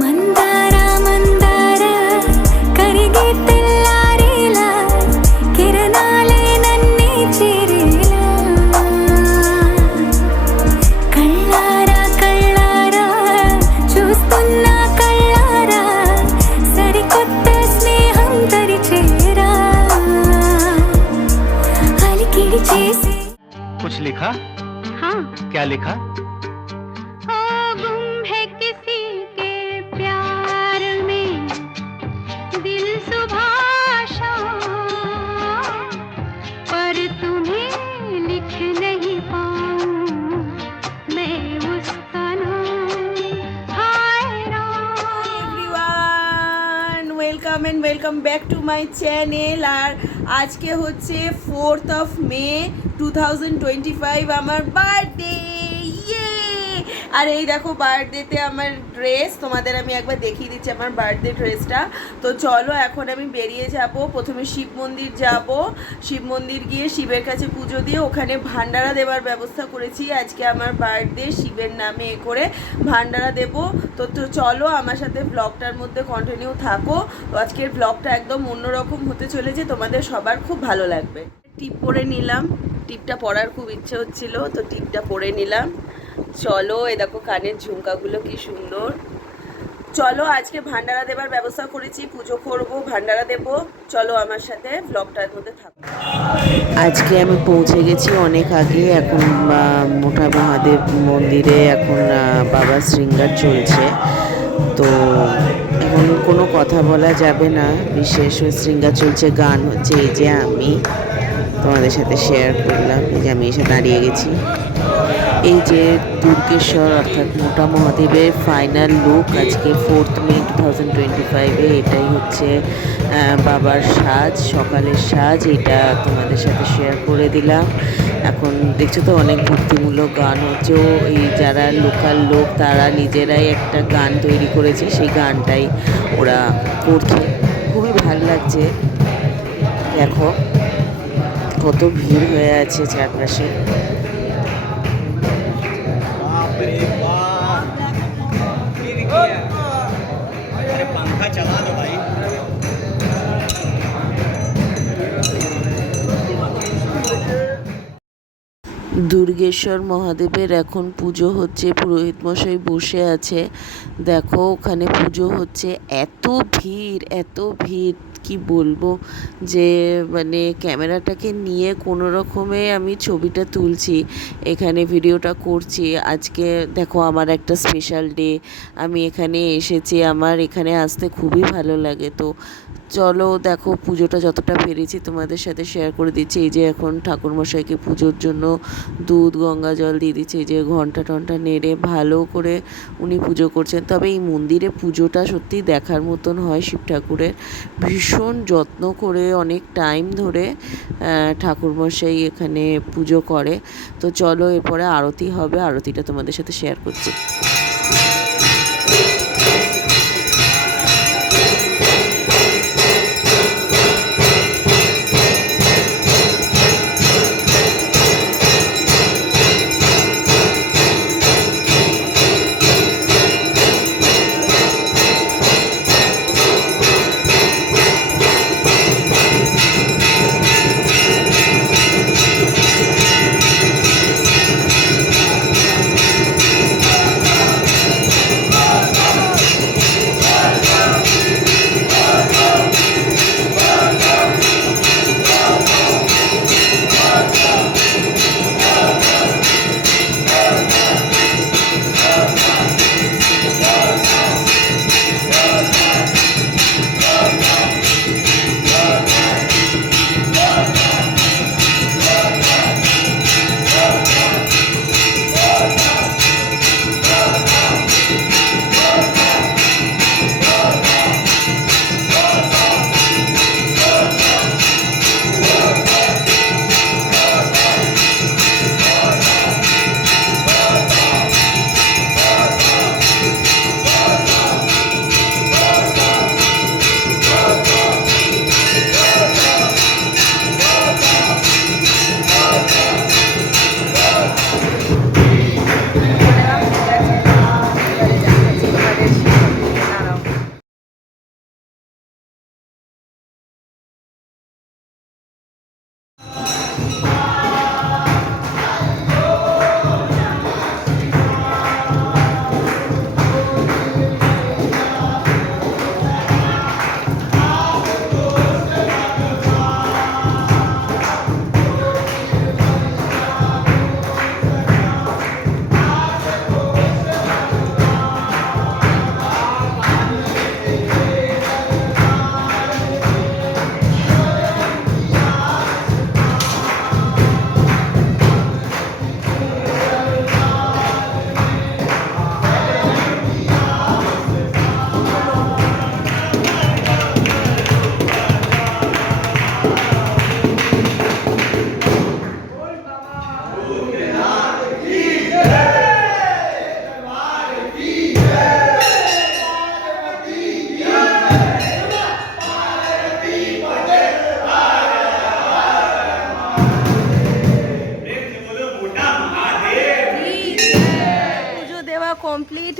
ಮಂದಾರ ಮಂದಾರ ಕರಿಗೆ ತೆಲ್ಲಾರಿಲ ಕಿರಣಾಲೆ ನನ್ನೆ ಚೇರಿಲ ಕಳ್ಳಾರ కళ్ళార చూస్తున్న కళ్ళార సరికొత్త స్నేహం తరిచేరా అలికిడి చేసి कुछ लिखा? हाँ। क्या लिखा? ओ गुम है किसी के प्यार में दिल सुबह शाम, पर तुम्हें लिख नहीं पाऊं मैं उसका नाम। हाय Ram. Everyone welcome and welcome back to my channel. আর আজকে হচ্ছে 4th অফ মে 2025, আমার বার্থডে। ইয়ে! আর এই দেখো বার্থডেতে আমার ড্রেস, তোমাদের আমি একবার দেখিয়ে দিচ্ছি আমার বার্থডে ড্রেসটা। তো চলো এখন আমি বেরিয়ে যাব। প্রথমে শিব মন্দির যাব, শিব মন্দির গিয়ে শিবের কাছে পুজো দিয়ে ওখানে ভান্ডারা দেওয়ার ব্যবস্থা করেছি। আজকে আমার বার্থডে, শিবের নামে করে ভান্ডারা দেব। তো চলো আমার সাথে ব্লগটার মধ্যে কন্টিনিউ থাকো। তো আজকের ব্লগটা একদম অন্যরকম হতে চলেছে, তোমাদের সবার খুব ভালো লাগবে। টিপ পরে নিলাম, টিপটা পরার খুব ইচ্ছে হচ্ছিল, তো টিপটা পরে নিলাম। চলো এই দেখো কানের ঝুমকাগুলো কি সুন্দর। চলো আজকে ভান্ডারা দেবার ব্যবস্থা করেছি, পুজো করব, ভান্ডারা দেব। চলো আমার সাথে ব্লগটার মধ্যে থাকো। আজকে আমি পৌঁছে গেছি অনেক আগে। এখন মোটা মহাদেব মন্দিরে এখন বাবা শৃঙ্গার চলছে। তো এখন কোনো কথা বলা যাবে না, বিশেষ শৃঙ্গার চলছে, গান হচ্ছে। এই যে আমি তোমাদের সাথে শেয়ার করলাম, এই যে আমি এসে দাঁড়িয়ে গেছি। এই যে দুর্গেশ্বর অর্থাৎ মোটা মহাদেবের ফাইনাল লুক আজকে 4th মে 2025-এ। এটাই হচ্ছে বাবার সাজ, সকালের সাজ। এটা তোমাদের সাথে শেয়ার করে দিলাম। এখন দেখছো তো অনেক ভক্তিমূলক গান হচ্ছে। এই যারা লোকাল লোক তারা নিজেরাই একটা গান তৈরি করেছে, সেই গানটাই ওরা করছে। খুবই ভালো লাগছে। দেখো কত ভিড় হয়ে আছে চারপাশে। पंखा चला दो भाई। দুর্গেশ্বর মহাদেবের এখন পুজো হচ্ছে, পুরোহিত মশাই বসে আছে। দেখো ওখানে পুজো হচ্ছে, এত ভিড় এত ভিড় কি বলবো, যে মানে ক্যামেরাটাকে নিয়ে কোনো রকমে আমি ছবিটা তুলছি, এখানে ভিডিওটা করছি। আজকে দেখো আমার একটা স্পেশাল ডে, আমি এখানে এসেছি, আমার এখানে আসতে খুবই ভালো লাগে। তো চলো দেখো পুজোটা যতটা পেরেছি তোমাদের সাথে শেয়ার করে দিচ্ছি। এই যে এখন ঠাকুরমশাইকে পুজোর জন্য দুধ গঙ্গা জল দিয়ে দিচ্ছে। এই যে ঘন্টা টন্টা নেড়ে ভালো করে উনি পুজো করছেন। তবে এই মন্দিরে পুজোটা সত্যি দেখার মতন হয়। শিব ঠাকুরের ভীষণ যত্ন করে অনেক টাইম ধরে ঠাকুরমশাই এখানে পুজো করে। তো চলো এরপরে আরতি হবে, আরতিটা তোমাদের সাথে শেয়ার করছি।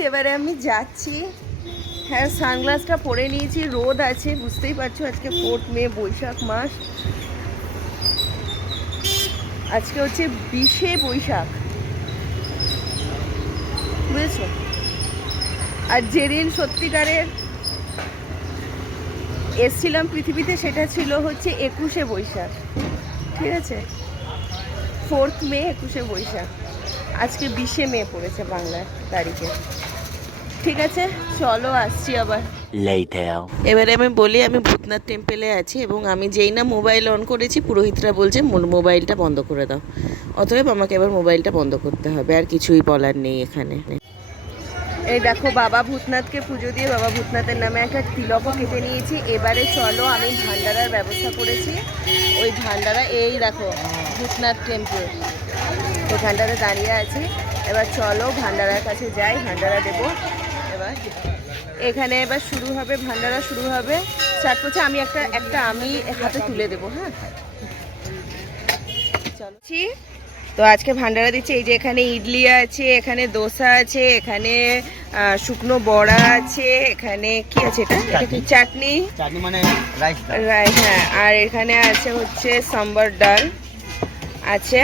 এবারে আমি যাচ্ছি। হ্যাঁ, সানগ্লাসটা পরে নিয়েছি, রোদ আছে, বুঝতেই পারছো আজকে 4th মে, বৈশাখ মাস। আজকে হচ্ছে 20শে বৈশাখ, বুঝেছো? আর যেদিন সত্যিকারের এসছিলাম পৃথিবীতে সেটা ছিল হচ্ছে 21শে বৈশাখ, ঠিক আছে? 4th মে 21শে বৈশাখ, আজকে 20শে মে পড়েছে বাংলার তারিখে। ঠিক আছে, চলো আসছি আবার। এবারে আমি বলি আমি ভূতনাথ টেম্পেলে আছি এবং আমি যেই না মোবাইল অন করেছি পুরোহিতরা বলছে মোবাইলটা বন্ধ করে দাও। অতএব আমাকে এবার মোবাইলটা বন্ধ করতে হবে, আর কিছুই বলার নেই এখানে। এই দেখো বাবা ভূতনাথকে পুজো দিয়ে বাবা ভূতনাথের নামে একটা তিলকও কেটে নিয়েছি। এবারে চলো, আমি ভান্ডারার ব্যবস্থা করেছি। ওই ভান্ডারা, এই দেখো ভূতনাথ টেম্পল, এখানটাতে দাঁড়িয়ে আছি। এবার চলো ভান্ডারার কাছে যাই, ভান্ডারা দেবো। এবার এখানে এবার শুরু হবে, ভান্ডারা শুরু হবে। স্টার্ট করছে, আমি একটা আমি হাতে তুলে দেবো। হ্যাঁ চলো। তো আজকে ভান্ডারা দিচ্ছে। এই যে এখানে ইডলি আছে, এখানে দোসা আছে, এখানে শুকনো বড়া আছে, এখানে কি আছে এটা কি চাটনি মানে রাইস। হ্যাঁ, আর এখানে আছে হচ্ছে সাম্বার ডাল আছে,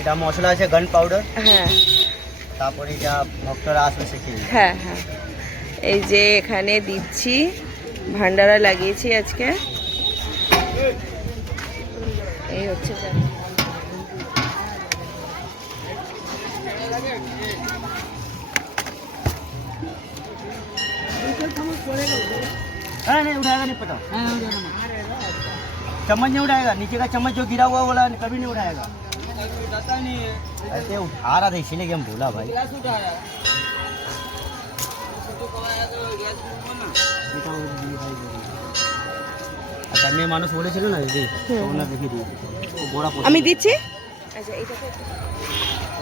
এটা মশলা আছে গান পাউডার। হ্যাঁ, তারপরে যা ভক্তরা আসবে সে খেয়ে। হ্যাঁ হ্যাঁ, এই যে এখানে দিচ্ছি, ভান্ডারা লাগিয়েছি আজকে। এই হচ্ছে नहीं उठाएगा, नहीं पता। चम्मच नहीं उठाएगा, नीचे का चम्मच जो गिरा हुआ वाला कभी नहीं उठाएगा। ऐसे उठा रहा था इसीलिए हम बोला भाई। সামনে মানুষ বলেছিল না দিদি, ওনা দেখি দিই বড় পছন্দ। আমি দিচ্ছি। আচ্ছা এইটাকে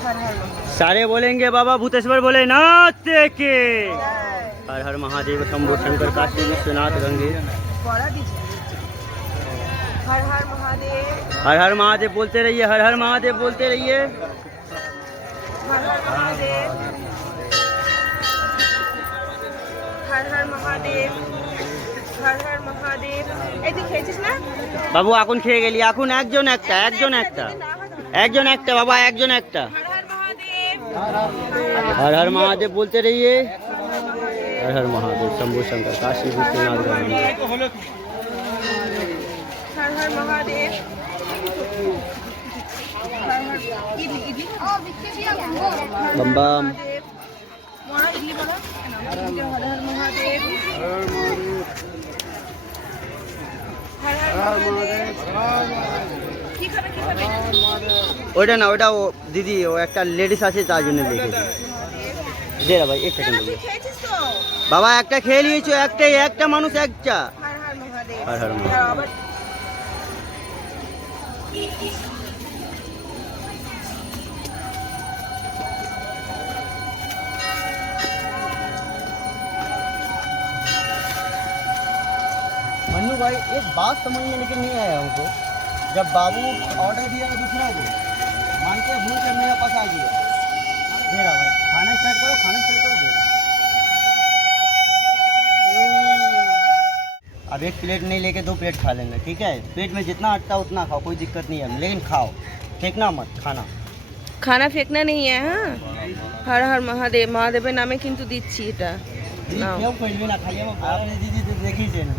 হর হর सारे बोलेंगे बाबा भूतेश्वर बोले नाथ के हर हर महादेव शंभु शंकर काशी विश्वनाथ गंगे। বড়া দিচ্ছি। হর হর মহাদেব, हर हर महादेव बोलते रहिए, हर हर महादेव बोलते रहिए। হর হর মহাদেব, হর হর মহাদেব, হর হর মহাদেব। এই তুই খেয়েছিস না বাবু? এখন খেয়ে গেলি, এখন একজন একটা, একজন একটা, একজন একটা বাবা, একজন একটা। হর হর মহাদেব, हर हर महादेव बोलते रहिए, हर हर महादेव शंभु शंकर काशी विश्वनाथ गंगे। হর হর মহাদেব, হর হর ইডলি ইডলি बम बम। বড়া ইডলি বড়া হর হর মহাদেব, হর হর মহাদেব। কি খাবে কি খাবে? ওইটা না, ওইটা ও দিদি, ও একটা লেডিস আছে তার জন্য দেখেছি। দে রে ভাই, এক সেকেন্ড তুই খেয়েছিস তো? বাবা একটা খেয়ে নিয়েছো, একটাই, একটা মানুষ একটা। হর হর মহাদেব, হর হর মহাদেব। দাঁড়াও, আবার मन्नू भाई एक बात समझ में लेकिन नहीं आया हमको, जब बाबू ऑर्डर दिया था दूसरा को, मान के भूल कर मेरे पास आ गया। दे रहा भाई, खाना स्टार्ट करो, खाना स्टार्ट करो। दे अब एक प्लेट नहीं लेके 2 प्लेट खा लेंगे, ठीक है? पेट में जितना अटता उतना खाओ, कोई दिक्कत नहीं है, लेकिन खाओ, फेंकना मत खाना। খানা ফেকনা নেই হ্যাঁ। হর হর মহাদেব, মহাদেবের নামে কিন্তু দিচ্ছি এটা। নাও। क्यों पहले ना खाइए, आपने दीदी देखी थी ना।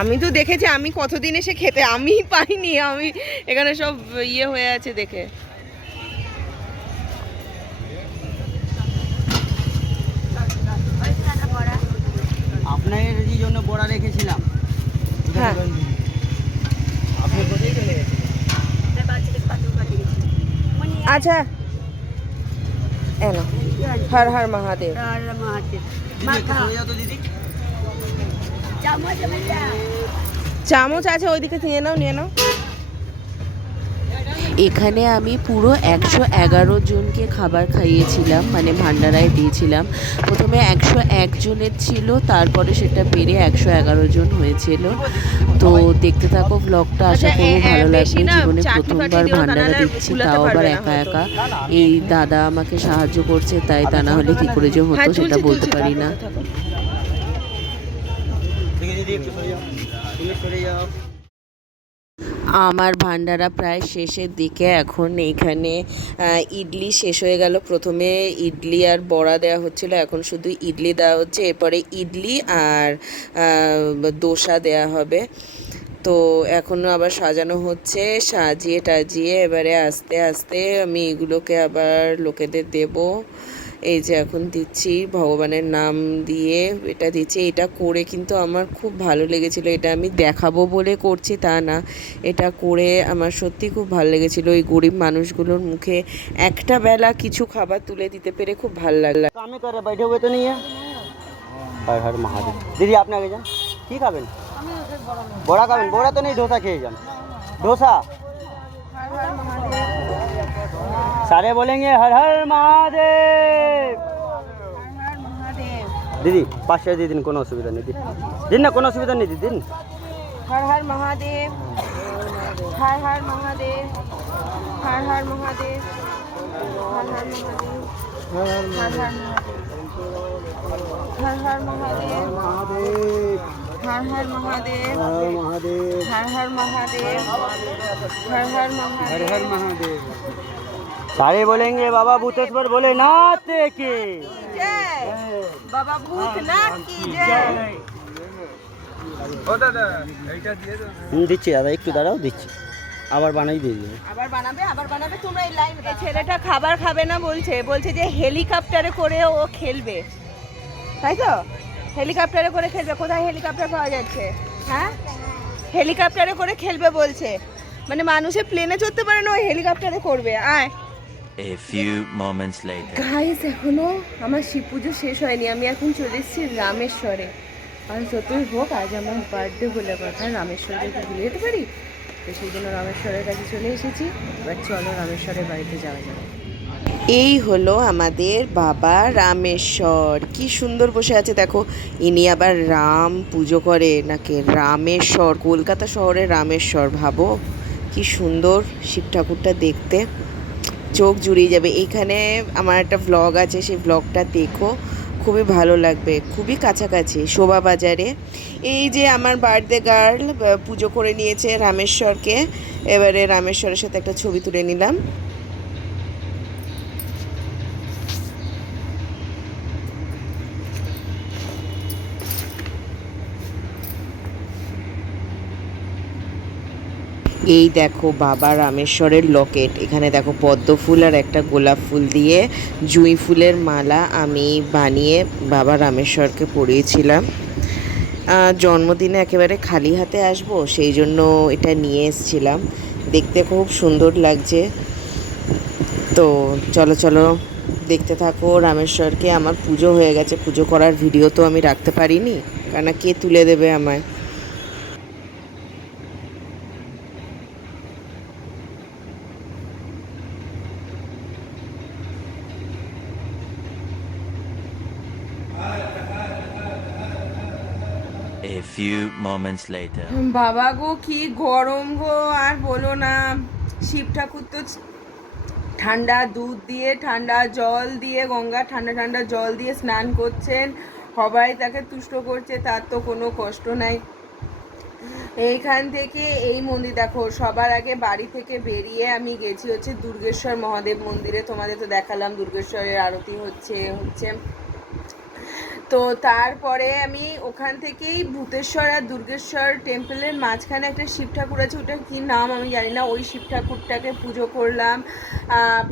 আমি তো দেখেছি, আমি কতদিন এসে খেতে, আমি পাইনি, আমি এখানে সব ইয়ে হয়ে আছে দেখে। আপনার জন্য বড়া রেখেছিলাম। হ্যাঁ। আপনি কোথায় চলে গেছেন? আচ্ছা এনো, হর হর মহাদেব। দিদি একটু সরে যাও তো দিদি। চামচ আছে ওইদিকে নিয়ে নাও, নিয়ে নাও। এখানে আমি পুরো 111 জনকে খাবার খাইয়েছিলাম, মানে ভান্ডারায় দিয়েছিলাম। প্রথমে 101 জনের ছিল, তারপরে সেটা বেড়ে 111 জন হয়েছিল। তো দেখতে থাকো ব্লগটা, আশা করবো ভালো লাগবে। জীবনে প্রথমবার ভান্ডারা দিচ্ছি, তাও আবার একা একা। এই দাদা আমাকে সাহায্য করছে, তাই তা না হলে কি করে যে হতো সেটা বলতে পারি না। আমার ভান্ডারা প্রায় শেষের দিকে। এখন এইখানে ইডলি শেষ হয়ে গেল। প্রথমে ইডলি আর বড়া দেওয়া হচ্ছিল, এখন শুধু ইডলি দেওয়া হচ্ছে। এরপরে ইডলি আর দোসা দেওয়া হবে। তো এখনও আবার সাজানো হচ্ছে, সাজিয়ে টাজিয়ে এবারে আস্তে আস্তে আমি এগুলোকে আবার লোকেদের দেবো। এই যে এখন দিচ্ছি, ভগবানের নাম দিয়ে এটা দিচ্ছি। এটা করে কিন্তু আমার খুব ভালো লেগেছিলো। এটা আমি দেখাবো বলে করছি তা না, এটা করে আমার সত্যি খুব ভালো লেগেছিলো। ওই গরিব মানুষগুলোর মুখে একটা বেলা কিছু খাবার তুলে দিতে পেরে খুব ভালো লাগলো। काम ही कर रहे, बैठे हुए तो नहीं है। हर हर महादेव। दीदी आपने आगे जान, কি খাবেন? বড়া খাবেন? বড়া তো নেই, ডোসা খেয়ে যান। डोसा सारे बोलेंगे हर हर महादेव। दीदी 500 দিয়ে দিন, কোনো অসুবিধা নেই। দিন না, কোনো অসুবিধা নেই, দিন। हर हर महादेव, हर हर महादेव, हर हर महादेव, हर हर महादेव, हर हर महादेव, हर हर महादेव, हर हर महादेव, हर हर महादेव, हर हर महादेव। सारे बोलेंगे बाबा भूतेश्वर बोले नाथ के जय, बाबा भूतनाथ की जय। দিচ্ছি দাদা, একটু দাঁড়াও, দিচ্ছি। আবার বানাই দিয়ে দিবে। আবার বানাবে। তোমরা এই লাইন, এই ছেলেটা খাবার খাবে না বলছে যে হেলিকপ্টারে করে ও খেলবে, তাই তো? হেলিকপ্টারে করে খেলবে। কোথায় হেলিকপ্টার পাওয়া যাচ্ছে? হ্যাঁ, হেলিকপ্টারে করে খেলবে বলছে। মানে মানুষে প্লেনে চড়তে পারে না, ওই হেলিকপ্টারে করবে। আয়। A few moments later. Guys, এখনো আমার শিব পুজো শেষ হয়নি। আমি এখন চলে এসেছি রামেশ্বরে। আর যতই হোক, আজ আমার বার্থডে বলে কথা, রামেশ্বর যদি ভুলে যেতে পারি, তো সেই জন্য রামেশ্বরের কাছে চলে এসেছি। এবার চলো রামেশ্বরের বাড়িতে যাওয়া যাবে। এই হলো আমাদের বাবা রামেশ্বর, কি সুন্দর বসে আছে দেখো। ইনি আবার রাম পুজো করে নাকি, রামেশ্বর, কলকাতা শহরের রামেশ্বর। ভাবো কি সুন্দর শিব ঠাকুরটা দেখতে, চোখ জুড়িয়ে যাবে। এইখানে আমার একটা ভ্লগ আছে, সেই ভ্লগটা দেখো, খুবই ভালো লাগবে। খুবই কাছাকাছি, শোভা বাজারে। এই যে আমার বার্থডে গার্ল পুজো করে নিয়েছে রামেশ্বরকে। এবারে রামেশ্বরের সাথে একটা ছবি তুলে নিলাম। এই দেখো বাবা রামেশ্বরের লকেট। এখানে দেখো পদ্ম ফুল আর একটা গোলাপ ফুল দিয়ে জুঁই ফুলের মালা আমি বানিয়ে বাবা রামেশ্বরকে পরিয়েছিলাম। জন্মদিনে একেবারে খালি হাতে আসবো, সেই জন্য এটা নিয়ে এসেছিলাম। দেখতে খুব সুন্দর লাগছে। তো চলো চলো দেখতে থাকো রামেশ্বরকে। আমার পুজো হয়ে গেছে, পুজো করার ভিডিও তো আমি রাখতে পারিনি, কেন কে তুলে দেবে আমায়। A few moments later. বাবা গো, কি গরম গো, আর বলো না। শিব ঠাকুর তো ঠান্ডা দুধ দিয়ে, ঠান্ডা জল দিয়ে, গঙ্গা ঠান্ডা ঠান্ডা জল দিয়ে স্নান করছেন। সবাই তাকে তুষ্ট করছে, তার তো কোনো কষ্ট নাই। এইখান থেকে এই মন্দির দেখো, সবার আগে বাড়ি থেকে বেরিয়ে আমি গেছি হচ্ছে দুর্গেশ্বর মহাদেব মন্দিরে। তোমাদের তো দেখালাম দুর্গেশ্বরের আরতি হচ্ছে। তো তারপরে আমি ওখান থেকেই ভূতেশ্বর আর দুর্গেশ্বর টেম্পলের মাঝখানে একটা শিব ঠাকুর আছে, ওটার কী নাম আমি জানি না, ওই শিব ঠাকুরটাকে পুজো করলাম।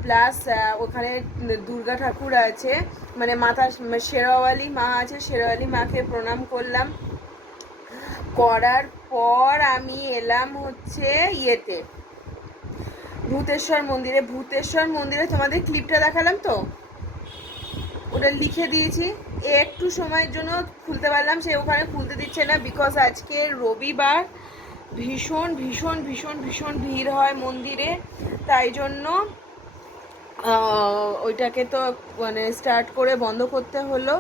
প্লাস ওখানে দুর্গা ঠাকুর আছে, মানে মাতা শেরাওয়ালি মা আছে, শেরাওয়ালি মাকে প্রণাম করলাম। করার পর আমি এলাম হচ্ছে ইয়েতে, ভূতেশ্বর মন্দিরে। ভূতেশ্বর মন্দিরে তোমাদের ক্লিপটা দেখালাম তো, ওটা লিখে দিয়েছি। একটু সময়ের জন্য খুলতে পারলাম, সে ওখানে খুলতে দিচ্ছে না, বিকজ আজকে রবিবার। ভীষণ ভীষণ ভীষণ ভীষণ ভিড় হয় মন্দিরে, তাই জন্য ওইটাকে তো মানে স্টার্ট করে বন্ধ করতে হলো।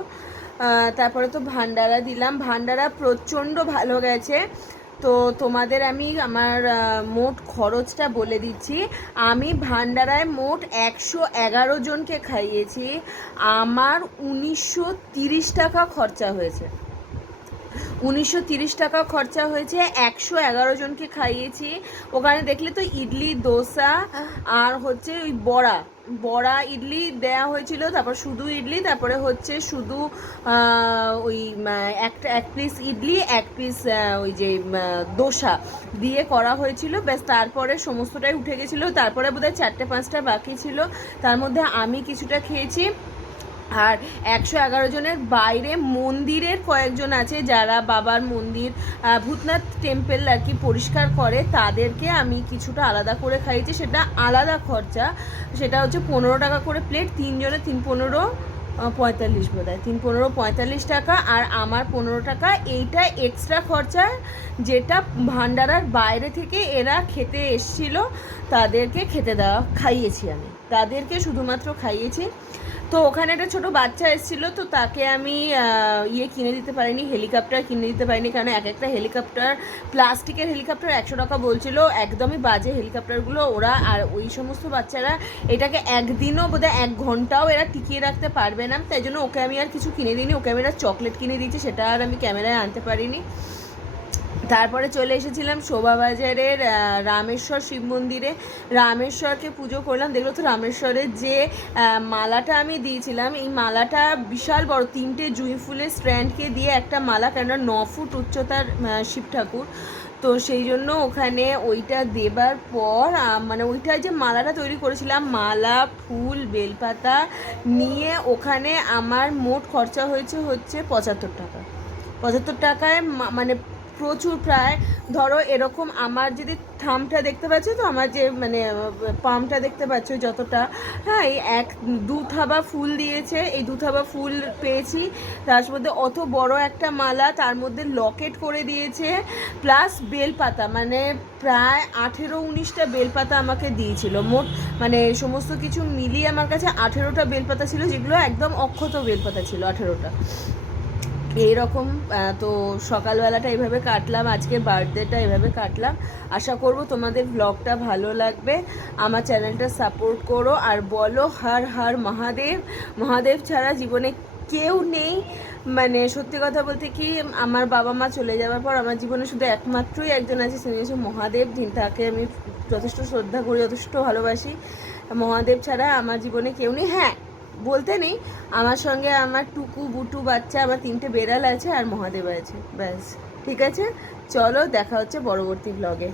তারপরে তো ভান্ডারা দিলাম, ভান্ডারা প্রচণ্ড ভালো গেছে। তো তোমাদের আমি আমার মোট খরচটা বলে দিচ্ছি। আমি ভান্ডারায় মোট 111 জনকে খাইয়েছি। আমার 1930 টাকা খরচা হয়েছে। 1930 টাকা খরচা হয়েছে, 111 জনকে খাইয়েছি। ওখানে দেখলে তো ইডলি, দোসা আর হচ্ছে ওই বড়া ইডলি দেয়া হয়েছিল, তারপর শুধু ইডলি, তারপরে হচ্ছে শুধু ওই এক পিস ইডলি, এক পিস ওই যে দোসা দিয়ে করা হয়েছিল, ব্যাস। তারপরে সমস্তটাই উঠে গেছিলো, তারপরে বোধহয় 4-5টা বাকি ছিল, তার মধ্যে আমি কিছুটা খেয়েছি। আর 111 জনের বাইরে মন্দিরের কয়েকজন আছে যারা বাবার মন্দির ভূতনাথ টেম্পল আর কি পরিষ্কার করে, তাদেরকে আমি কিছুটা আলাদা করে খাইয়েছি, সেটা আলাদা খরচা। সেটা হচ্ছে 15 টাকা করে প্লেট, 3 জনে 3-15 45 বোধ হয়, 3-15 45 টাকা, আর আমার 15 টাকা। এইটা এক্সট্রা খরচা যেটা ভান্ডারার বাইরে থেকে এরা খেতে এসছিল, তাদেরকে খেতে খাইয়েছি আমি, তাদেরকে শুধুমাত্র খাইয়েছি। তো ওখানে একটা ছোটো বাচ্চা এসেছিলো, তো তাকে আমি কিনে দিতে পারিনি, হেলিকপ্টার কিনে দিতে পারিনি, কারণ একটা হেলিকপ্টার, প্লাস্টিকের হেলিকপ্টার 100 টাকা বলছিল, একদমই বাজে হেলিকপ্টারগুলো ওরা। আর ওই সমস্ত বাচ্চারা এটাকে একদিনও বোধহয় 1 ঘন্টাও এরা টিকিয়ে রাখতে পারবে না, তাই জন্য ওকে আমি আর কিছু কিনে দিইনি। ওকে আমি একটা চকলেট কিনে দিয়েছি, সেটা আর আমি ক্যামেরায় আনতে পারিনি। তারপরে চলে এসেছিলাম শোভাবাজারের রামেশ্বর শিব মন্দিরে, রামেশ্বরকে পুজো করলাম। দেখলো তো রামেশ্বরের যে মালাটা আমি দিয়েছিলাম, এই মালাটা বিশাল বড়, 3টে জুঁই ফুলের স্ট্র্যান্ডকে দিয়ে একটা মালা, কেননা 9 ফুট উচ্চতার শিব ঠাকুর। তো সেই জন্য ওখানে ওইটা দেবার পর মানে ওইটা যে মালাটা তৈরি করেছিলাম, মালা, ফুল, বেলপাতা নিয়ে ওখানে আমার মোট খরচা হয়েছে 75 টাকা। 75 টাকায় মানে প্রচুর, প্রায় ধরো এরকম আমার যদি থামটা দেখতে পাচ্ছ, তো আমার যে মানে পামটা দেখতে পাচ্ছ যতটা, হ্যাঁ, এই 1-2 থাবা ফুল দিয়েছে, এই 2 থাবা ফুল পেয়েছি, তার মধ্যে অত বড় একটা মালা, তার মধ্যে লকেট করে দিয়েছে, প্লাস বেলপাতা, মানে প্রায় 18-19টা বেলপাতা আমাকে দিয়েছিল। মোট মানে সমস্ত কিছু মিলিয়ে আমার কাছে 18টা বেলপাতা ছিল, যেগুলো একদম অক্ষত বেলপাতা ছিল 18টা। এইরকম। তো সকালবেলাটা এইভাবে কাটলাম, আজকে বার্থডেটা এইভাবে কাটলাম। আশা করব তোমাদের ব্লগটা ভালো লাগবে। আমার চ্যানেলটা সাপোর্ট করো, আর বলো হর হর মহাদেব। মহাদেব ছাড়া জীবনে কেউ নেই। মানে সত্যি কথা বলতে কি, আমার বাবা মা চলে যাওয়ার পর আমার জীবনে শুধু একমাত্রই একজন আছে, তিনি হচ্ছে মহাদেব। তাকে আমি যথেষ্ট শ্রদ্ধা করি, যথেষ্ট ভালোবাসি। মহাদেব ছাড়া আমার জীবনে কেউ নেই। হ্যাঁ, বলতে নেই, আমার সঙ্গে আমার টুকু বুটু বাচ্চা, আমার 3টে বেড়াল আছে, আর মহাদেব আছে, ব্যাস। ঠিক আছে, চলো দেখা হচ্ছে পরবর্তী ব্লগে।